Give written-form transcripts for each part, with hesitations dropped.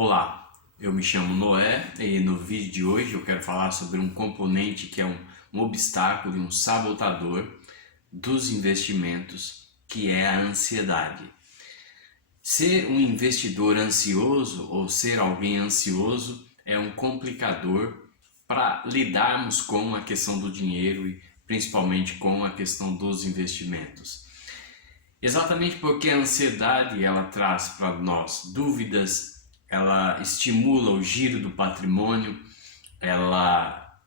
Olá, eu me chamo Noé e no vídeo de hoje eu quero falar sobre um componente que é um obstáculo e um sabotador dos investimentos, que é a ansiedade. Ser um investidor ansioso ou ser alguém ansioso é um complicador para lidarmos com a questão do dinheiro e principalmente com a questão dos investimentos. Exatamente porque a ansiedade ela traz para nós dúvidas, ela estimula o giro do patrimônio, ela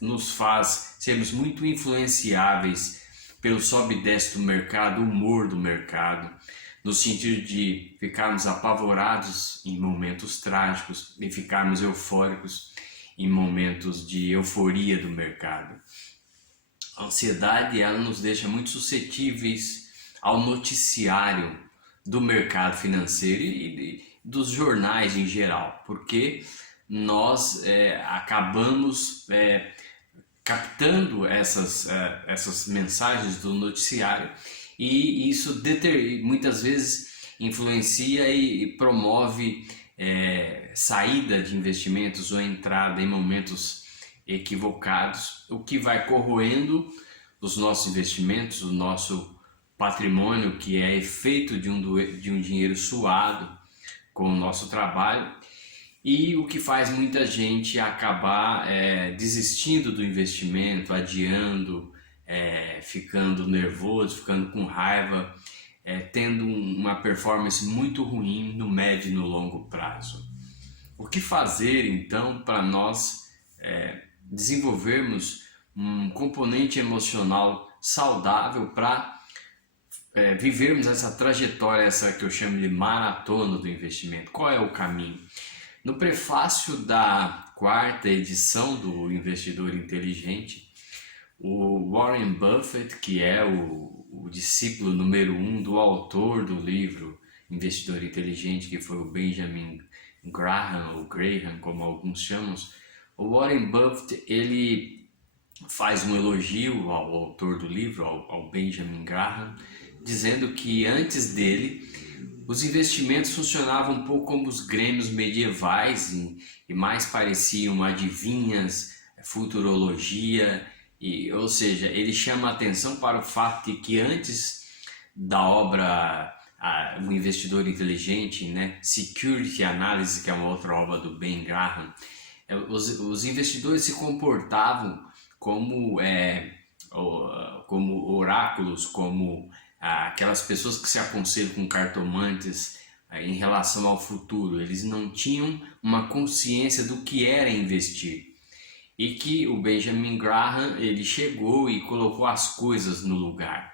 nos faz sermos muito influenciáveis pelo sobe e desce do mercado, o humor do mercado, no sentido de ficarmos apavorados em momentos trágicos e ficarmos eufóricos em momentos de euforia do mercado. A ansiedade ela nos deixa muito suscetíveis ao noticiário do mercado financeiro e dos jornais em geral, porque nós acabamos captando essas mensagens do noticiário e isso muitas vezes influencia e promove saída de investimentos ou entrada em momentos equivocados, o que vai corroendo os nossos investimentos, o nosso patrimônio, que é efeito de um dinheiro suado com o nosso trabalho, e o que faz muita gente acabar desistindo do investimento, adiando, ficando nervoso, ficando com raiva, tendo uma performance muito ruim no médio e no longo prazo. O que fazer então para nós desenvolvermos um componente emocional saudável para vivermos essa trajetória, essa que eu chamo de maratona do investimento? Qual é o caminho? No prefácio da quarta edição do Investidor Inteligente, o Warren Buffett, que é o discípulo número 1 do autor do livro Investidor Inteligente, que foi o Benjamin Graham, ou Graham, como alguns chamam, o Warren Buffett, ele faz um elogio ao autor do livro, ao Benjamin Graham, dizendo que antes dele os investimentos funcionavam um pouco como os grêmios medievais e mais pareciam adivinhas, futurologia, ou seja, ele chama a atenção para o fato de que antes da obra O Investidor Inteligente, né, Security Analysis, que é uma outra obra do Ben Graham, os investidores se comportavam como oráculos, como aquelas pessoas que se aconselham com cartomantes em relação ao futuro. Eles não tinham uma consciência do que era investir. E que o Benjamin Graham ele chegou e colocou as coisas no lugar,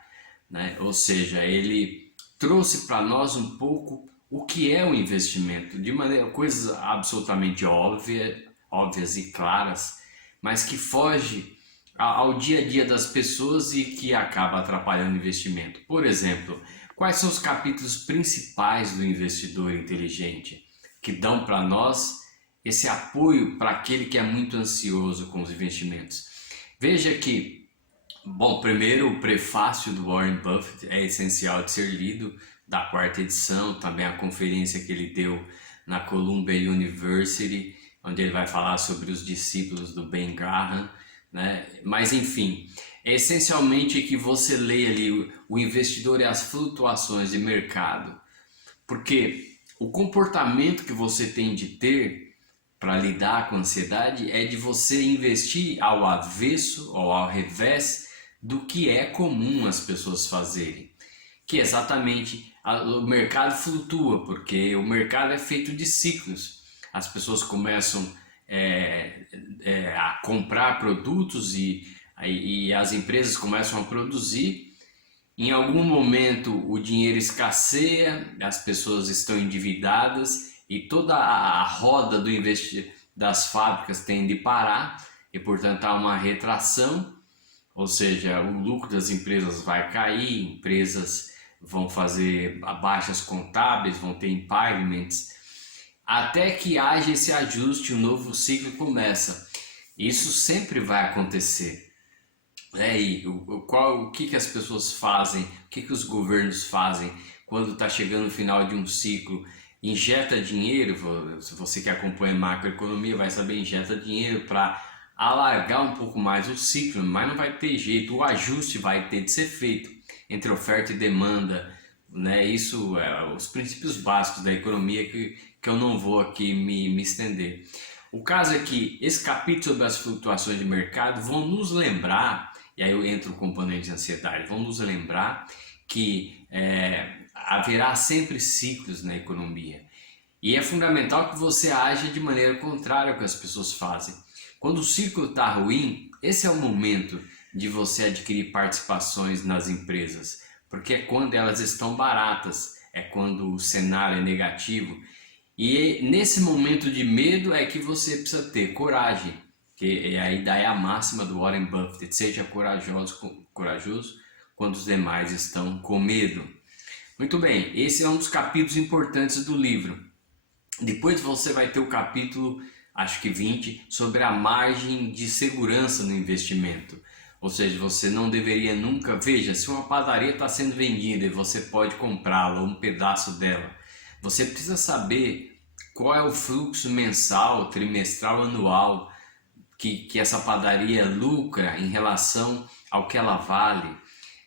né? Ou seja, ele trouxe para nós um pouco o que é o investimento, de maneira coisas absolutamente óbvias e claras, mas que foge ao dia a dia das pessoas e que acaba atrapalhando o investimento. Por exemplo, quais são os capítulos principais do Investidor Inteligente que dão para nós esse apoio para aquele que é muito ansioso com os investimentos? Veja que, bom, primeiro o prefácio do Warren Buffett é essencial de ser lido, da quarta edição, também a conferência que ele deu na Columbia University, onde ele vai falar sobre os discípulos do Ben Graham, né? Mas enfim, é essencialmente que você leia ali o investidor e as flutuações de mercado, porque o comportamento que você tem de ter para lidar com a ansiedade é de você investir ao avesso ou ao revés do que é comum as pessoas fazerem, que é exatamente o mercado flutua, porque o mercado é feito de ciclos. As pessoas começam a comprar produtos e as empresas começam a produzir. Em algum momento o dinheiro escasseia, as pessoas estão endividadas e toda a roda das fábricas tem de parar e, portanto, há uma retração, ou seja, o lucro das empresas vai cair, empresas vão fazer baixas contábeis, vão ter impairments, até que haja esse ajuste, um novo ciclo começa. Isso sempre vai acontecer. E o que as pessoas fazem, o que os governos fazem quando está chegando o final de um ciclo injeta dinheiro, se você que acompanha macroeconomia vai saber, injeta dinheiro para alargar um pouco mais o ciclo, mas não vai ter jeito, o ajuste vai ter de ser feito entre oferta e demanda, né? Isso é os princípios básicos da economia que eu não vou aqui me estender. O caso é que esse capítulo sobre as flutuações de mercado vão nos lembrar, e aí eu entro o componente de ansiedade, vão nos lembrar que haverá sempre ciclos na economia. E é fundamental que você aja de maneira contrária ao que as pessoas fazem. Quando o ciclo está ruim, esse é o momento de você adquirir participações nas empresas, porque é quando elas estão baratas, é quando o cenário é negativo. E nesse momento de medo é que você precisa ter coragem, que aí daí a máxima do Warren Buffett: seja corajoso quando os demais estão com medo. Muito bem, esse é um dos capítulos importantes do livro. Depois você vai ter o capítulo, acho que 20, sobre a margem de segurança no investimento. Ou seja, você não deveria nunca... Veja, se uma padaria está sendo vendida e você pode comprá-la, um pedaço dela, você precisa saber qual é o fluxo mensal, trimestral, anual que essa padaria lucra em relação ao que ela vale,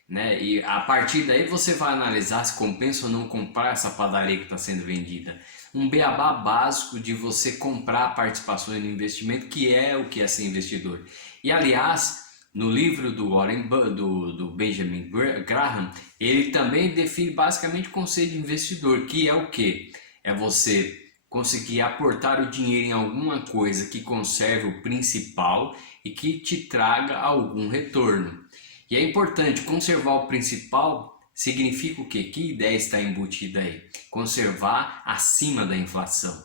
né? E a partir daí você vai analisar se compensa ou não comprar essa padaria que está sendo vendida. Um beabá básico de você comprar participações no investimento, que é o que é ser investidor. E aliás, no livro do Benjamin Graham, ele também define basicamente o conceito de investidor, que é o que? É você conseguir aportar o dinheiro em alguma coisa que conserve o principal e que te traga algum retorno. E é importante conservar o principal. Significa o quê? Que ideia está embutida aí? Conservar acima da inflação.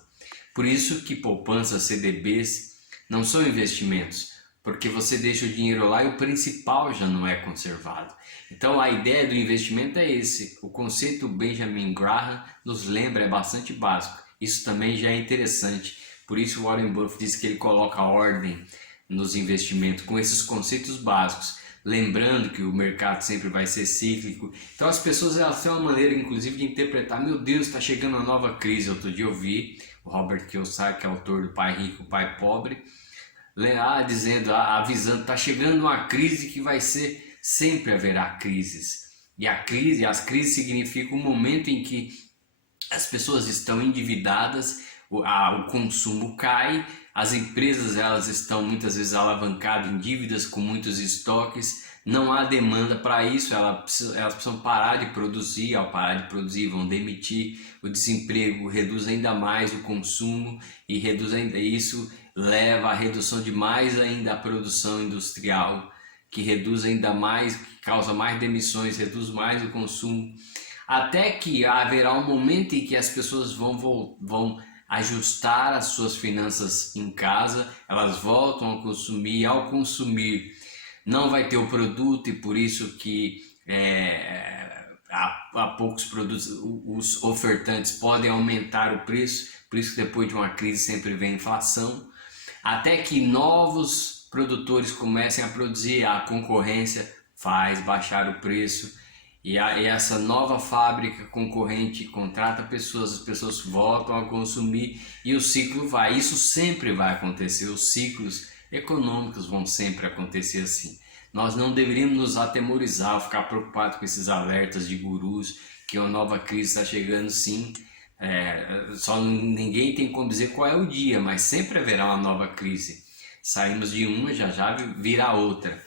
Por isso que poupanças, CDBs não são investimentos, porque você deixa o dinheiro lá e o principal já não é conservado. Então a ideia do investimento é esse. O conceito Benjamin Graham nos lembra, é bastante básico. Isso também já é interessante. Por isso o Warren Buffett diz que ele coloca ordem nos investimentos com esses conceitos básicos. Lembrando que o mercado sempre vai ser cíclico. Então as pessoas elas têm uma maneira inclusive de interpretar: meu Deus, está chegando uma nova crise. Outro dia eu vi o Robert Kiyosaki, que é autor do Pai Rico, Pai Pobre, dizendo, avisando, está chegando uma crise que vai ser, sempre haverá crises. E as crises significam um momento em que as pessoas estão endividadas, o consumo cai, as empresas elas estão muitas vezes alavancadas em dívidas com muitos estoques, não há demanda para isso, elas precisam parar de produzir. Ao parar de produzir vão demitir, o desemprego reduz ainda mais o consumo e reduz ainda isso, leva à redução de mais ainda a produção industrial, que reduz ainda mais, que causa mais demissões, reduz mais o consumo, até que haverá um momento em que as pessoas vão ajustar as suas finanças em casa, elas voltam a consumir, e ao consumir não vai ter o produto, e por isso que há poucos produtos, os ofertantes podem aumentar o preço, por isso que depois de uma crise sempre vem inflação, até que novos produtores comecem a produzir, a concorrência faz baixar o preço. E essa nova fábrica concorrente contrata pessoas, as pessoas voltam a consumir e o ciclo vai. Isso sempre vai acontecer, os ciclos econômicos vão sempre acontecer assim. Nós não deveríamos nos atemorizar, ficar preocupados com esses alertas de gurus que uma nova crise está chegando, sim. Só ninguém tem como dizer qual é o dia, mas sempre haverá uma nova crise. Saímos de uma, já virá outra.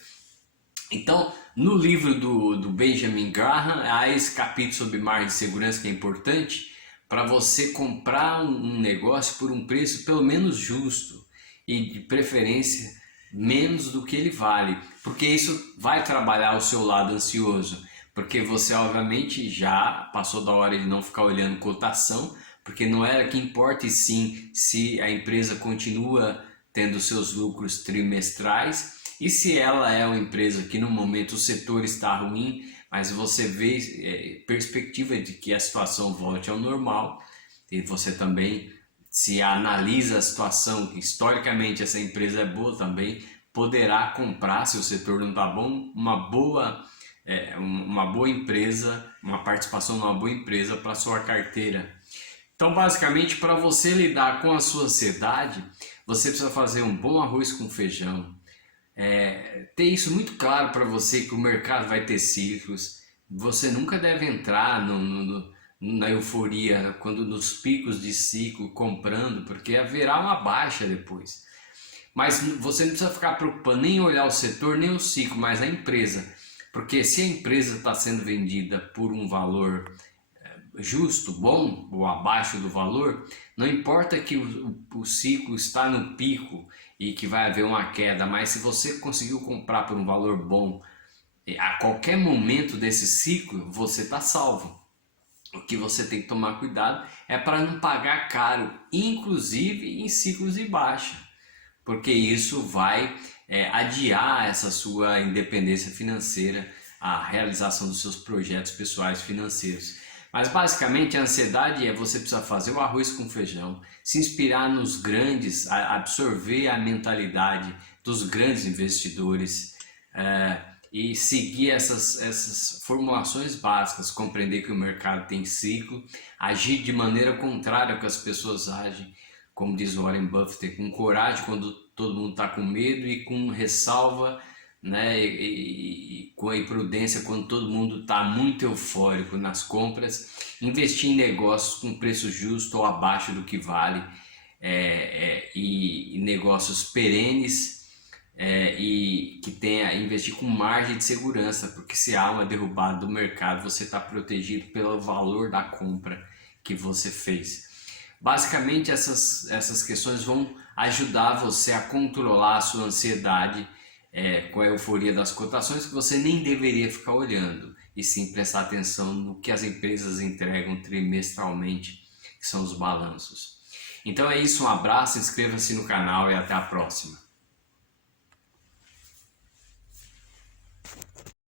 Então, no livro do Benjamin Graham, há esse capítulo sobre margem de segurança que é importante para você comprar um negócio por um preço pelo menos justo e de preferência menos do que ele vale, porque isso vai trabalhar o seu lado ansioso, porque você obviamente já passou da hora de não ficar olhando cotação, porque não era que importa, e sim se a empresa continua tendo seus lucros trimestrais. E se ela é uma empresa que no momento o setor está ruim, mas você vê perspectiva de que a situação volte ao normal, e você também se analisa a situação, que historicamente essa empresa é boa, também poderá comprar, se o setor não está bom, uma boa empresa, uma participação numa boa empresa para sua carteira. Então, basicamente, para você lidar com a sua ansiedade, você precisa fazer um bom arroz com feijão, ter isso muito claro para você que o mercado vai ter ciclos. Você nunca deve entrar na euforia, quando nos picos de ciclo comprando, porque haverá uma baixa depois. Mas você não precisa ficar preocupando nem em olhar o setor, nem o ciclo, mas a empresa. Porque se a empresa está sendo vendida por um valor justo, bom ou abaixo do valor, não importa que o ciclo está no pico e que vai haver uma queda, mas se você conseguiu comprar por um valor bom, a qualquer momento desse ciclo você está salvo. O que você tem que tomar cuidado é para não pagar caro, inclusive em ciclos de baixa, porque isso vai adiar essa sua independência financeira, a realização dos seus projetos pessoais financeiros. Mas basicamente a ansiedade você precisa fazer o arroz com feijão, se inspirar nos grandes, absorver a mentalidade dos grandes investidores, e seguir essas formulações básicas, compreender que o mercado tem ciclo, agir de maneira contrária ao que as pessoas agem, como diz Warren Buffett, com coragem quando todo mundo está com medo e com ressalva, né, e com a imprudência quando todo mundo está muito eufórico nas compras, investir em negócios com preço justo ou abaixo do que vale, e negócios perenes, e que tenha investir com margem de segurança, porque se há uma derrubada do mercado, você está protegido pelo valor da compra que você fez. Basicamente essas questões vão ajudar você a controlar a sua ansiedade, com a euforia das cotações, que você nem deveria ficar olhando, e sim prestar atenção no que as empresas entregam trimestralmente, que são os balanços. Então é isso, um abraço, inscreva-se no canal e até a próxima.